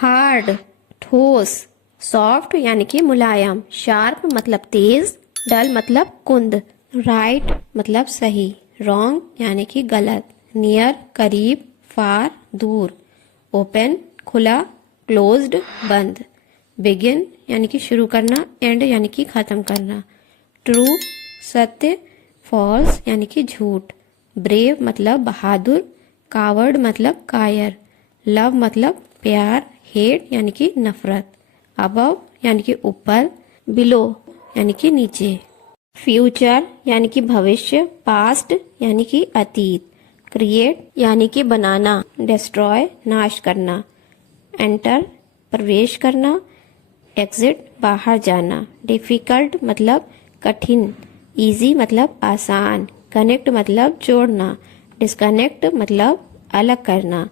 Hard ठोस, soft यानी कि मुलायम, शार्प मतलब तेज, डल मतलब कुंद, राइट मतलब सही, रॉन्ग यानी कि गलत, नियर करीब, फार दूर, ओपन खुला, क्लोज्ड बंद, बिगिन यानी कि शुरू करना, एंड यानी कि खत्म करना, ट्रू सत्य, फॉल्स यानी कि झूठ, ब्रेव मतलब बहादुर, कावर्ड मतलब कायर, लव मतलब प्यार, हेट यानी कि नफरत, अबव यानी कि ऊपर, बिलो यानी कि नीचे, फ्यूचर यानी कि भविष्य, पास्ट यानी कि अतीत, क्रिएट यानी कि बनाना, डिस्ट्रॉय नाश करना, एंटर प्रवेश करना, एग्जिट बाहर जाना, डिफिकल्ट मतलब कठिन, इजी मतलब आसान, कनेक्ट मतलब जोड़ना, डिस्कनेक्ट मतलब अलग करना,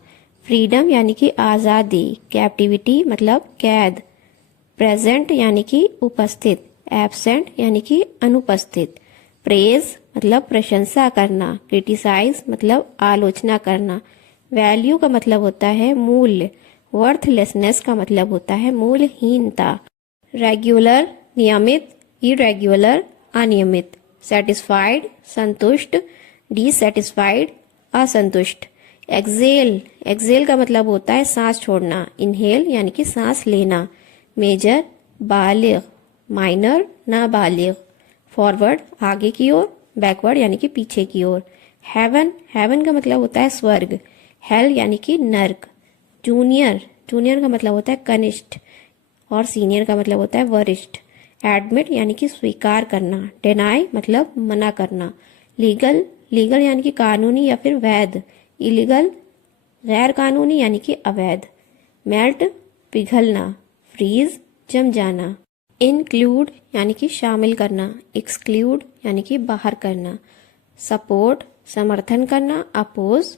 फ्रीडम यानी कि आज़ादी, कैप्टिविटी मतलब कैद, प्रेजेंट यानी कि उपस्थित, एब्सेंट यानी कि अनुपस्थित, प्रेज मतलब प्रशंसा करना, क्रिटिसाइज मतलब आलोचना करना, वैल्यू का मतलब होता है मूल्य, वर्थलेसनेस का मतलब होता है मूल्यहीनता, रेगुलर नियमित, इरेगुलर अनियमित, सेटिस्फाइड संतुष्ट, डिससेटिस्फाइड असंतुष्ट, एक्सेल एक्सेल का मतलब होता है सांस छोड़ना, इनहेल यानी कि सांस लेना, मेजर बालिग, माइनर नाबालिग, फॉरवर्ड आगे की ओर, बैकवर्ड यानी कि पीछे की ओर, हेवन हेवन का मतलब होता है स्वर्ग, हेल यानी कि नर्क, जूनियर जूनियर का मतलब होता है कनिष्ठ और सीनियर का मतलब होता है वरिष्ठ, एडमिट यानी कि स्वीकार करना, डिनाई मतलब मना करना, लीगल लीगल यानी कि कानूनी या फिर वैध, इलीगल गैर कानूनी यानी कि अवैध, मेल्ट पिघलना, फ्रीज जम जाना, इंक्लूड यानी कि शामिल करना, एक्सक्लूड यानी कि बाहर करना, सपोर्ट समर्थन करना, अपोज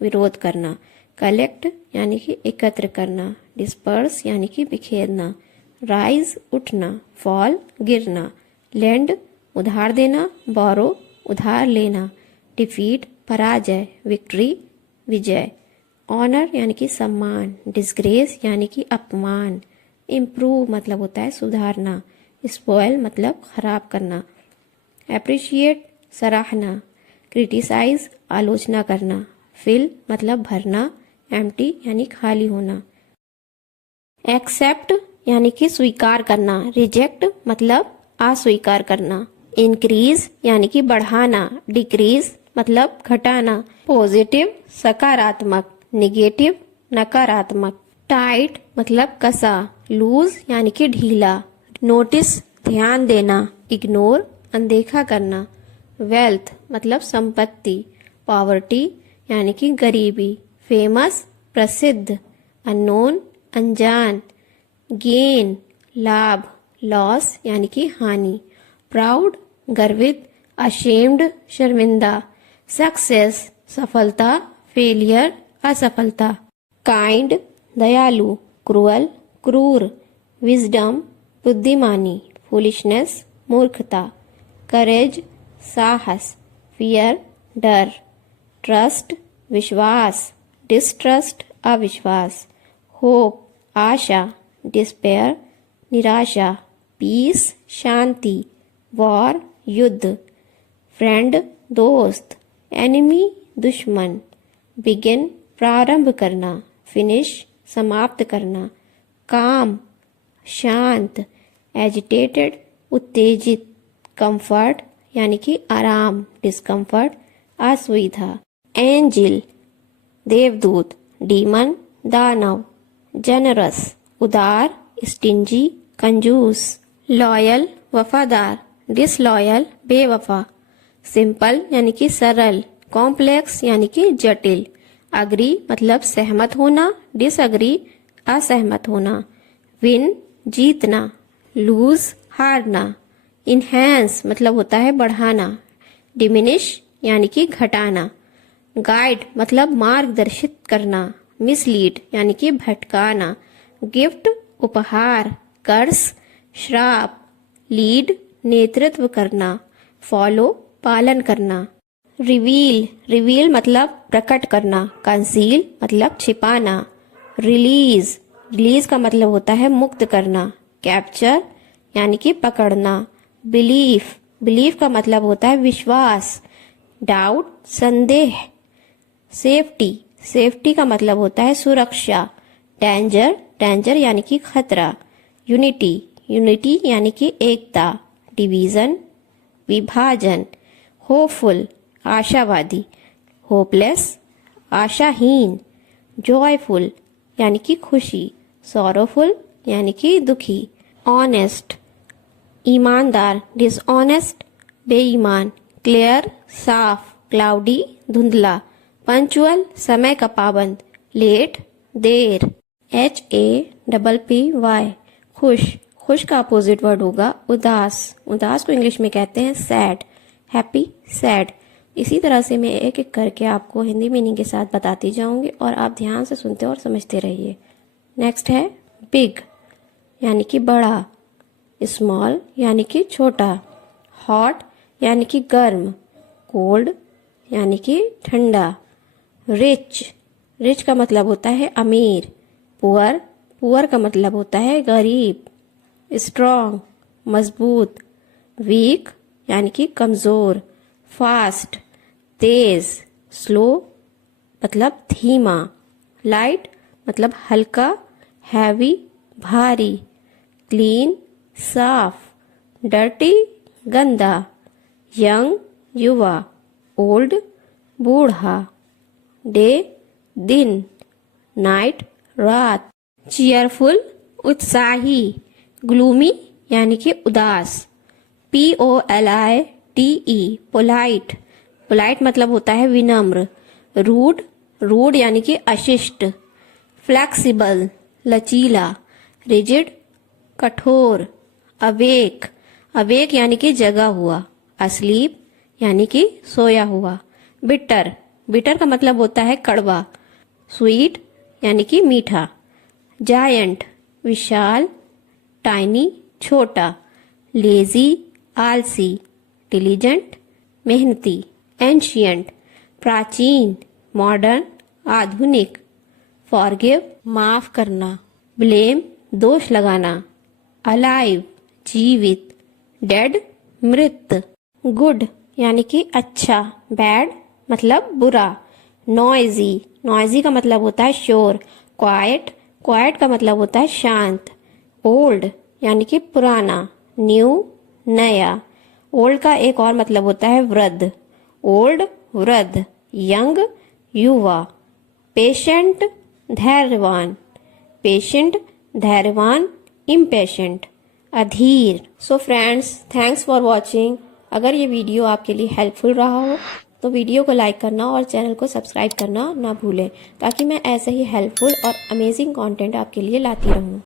विरोध करना, कलेक्ट यानी कि एकत्र करना, डिस्पर्स यानी कि बिखेरना, राइज उठना, फॉल गिरना, लेंड उधार देना, बोरो उधार लेना, डिफीट पराजय, विक्ट्री विजय, ऑनर यानी कि सम्मान, डिस्ग्रेस यानी कि अपमान, इम्प्रूव मतलब होता है सुधारना, स्पॉयल मतलब खराब करना, एप्रिशिएट सराहना, क्रिटिसाइज आलोचना करना, फिल मतलब भरना, एम्प्टी यानी खाली होना, एक्सेप्ट यानी कि स्वीकार करना, रिजेक्ट मतलब अस्वीकार करना, इंक्रीज यानी कि बढ़ाना, डिक्रीज मतलब घटाना, पॉजिटिव सकारात्मक, निगेटिव नकारात्मक, टाइट मतलब कसा, लूज यानी कि ढीला, नोटिस ध्यान देना, इग्नोर अनदेखा करना, वेल्थ मतलब संपत्ति, पॉवर्टी यानी कि गरीबी, फेमस प्रसिद्ध, अननोन अनजान, गेन लाभ, लॉस यानी कि हानि, प्राउड गर्वित, अशेम्ड शर्मिंदा, सक्सेस सफलता, फेलियर असफलता, काइंड दयालु, क्रूअल क्रूर, विजडम बुद्धिमानी, फूलिशनेस मूर्खता, करेज साहस, फियर डर, ट्रस्ट विश्वास, डिस्ट्रस्ट अविश्वास, होप आशा, डिस्पेयर निराशा, पीस शांति, वॉर युद्ध, फ्रेंड दोस्त, एनिमी दुश्मन, बिगिन प्रारंभ करना, फिनिश समाप्त करना, काम शांत, एजिटेटेड उत्तेजित, कंफर्ट यानी कि आराम, डिस्कम्फर्ट असुविधा, एंजिल देवदूत, डीमन दानव, जनरस उदार, स्टिंजी कंजूस, लॉयल वफादार, डिसलॉयल बेवफा, सिंपल यानी कि सरल, कॉम्प्लेक्स यानी कि जटिल, अग्री मतलब सहमत होना, डिसअग्री असहमत होना, विन जीतना, लूज हारना, इनहेंस मतलब होता है बढ़ाना, डिमिनिश यानी कि घटाना, गाइड मतलब मार्गदर्शित करना, मिसलीड यानी कि भटकाना, गिफ्ट उपहार, कर्स श्राप, लीड नेतृत्व करना, फॉलो पालन करना, रिवील मतलब प्रकट करना, कंसील मतलब छिपाना, रिलीज रिलीज का मतलब होता है मुक्त करना। कैप्चर यानी कि पकड़ना। बिलीफ, बिलीफ का मतलब होता है विश्वास। डाउट, संदेह। सेफ्टी, सेफ्टी का मतलब होता है सुरक्षा। डेंजर, डेंजर यानी कि खतरा। यूनिटी, यूनिटी यानी कि एकता। डिवीजन, विभाजन। होपफुल, आशावादी। होपलेस, आशाहीन। जॉयफुल यानी कि खुशी। सॉरोफुल यानी कि दुखी। ऑनेस्ट, ईमानदार। डिसऑनेस्ट, बेईमान। क्लियर, साफ। क्लाउडी, धुंधला। पंचुअल, समय का पाबंद। लेट, देर। HAPPY, खुश, खुश का अपोजिट वर्ड होगा उदास। उदास को इंग्लिश में कहते हैं सैड। Happy, sad. इसी तरह से मैं एक एक करके आपको हिंदी मीनिंग के साथ बताती जाऊंगी और आप ध्यान से सुनते और समझते रहिए। नेक्स्ट है बिग यानी कि बड़ा। स्मॉल यानी कि छोटा। हॉट यानी कि गर्म। कोल्ड यानी कि ठंडा। रिच, रिच का मतलब होता है अमीर। पुअर, पुअर का मतलब होता है गरीब। स्ट्रॉन्ग, मजबूत। वीक यानी कि कमजोर। फास्ट, तेज। स्लो मतलब धीमा। लाइट मतलब हल्का। हैवी, भारी। क्लीन, साफ। डर्टी, गंदा। यंग, युवा। ओल्ड, बूढ़ा। डे, दिन। नाइट, रात। चीयरफुल, उत्साही। ग्लूमी यानी कि उदास। POLITE, पोलाइट, पोलाइट मतलब होता है विनम्र। रूड, रूड यानी कि अशिष्ट। फ्लेक्सिबल, लचीला। रिजिड, कठोर। अवेक, अवेक यानी कि जगा हुआ। अस्लीप यानी कि सोया हुआ। बिटर, बिटर का मतलब होता है कड़वा। स्वीट यानी कि मीठा। जायंट, विशाल। टाइनी, छोटा। लेजी, आलसी। डिलीजेंट, मेहनती। एंशियंट, प्राचीन। मॉडर्न, आधुनिक। फॉरगिव, माफ करना। ब्लेम, दोष लगाना। अलाइव, जीवित। डेड, मृत। गुड यानी कि अच्छा। बैड मतलब बुरा। नॉइजी, नॉइजी का मतलब होता है शोर। क्वाइट, क्वाइट का मतलब होता है शांत। ओल्ड यानी कि पुराना। न्यू, नया। ओल्ड का एक और मतलब होता है वृद्ध। ओल्ड, वृद्ध। यंग, युवा। पेशेंट, धैर्यवान। पेशेंट, धैर्यवान। Impatient, Adhir. So friends, thanks for watching. अगर ये वीडियो आपके लिए हेल्पफुल रहा हो तो वीडियो को लाइक करना और चैनल को सब्सक्राइब करना ना भूलें, ताकि मैं ऐसे ही हेल्पफुल और अमेजिंग कंटेंट आपके लिए लाती रहूं।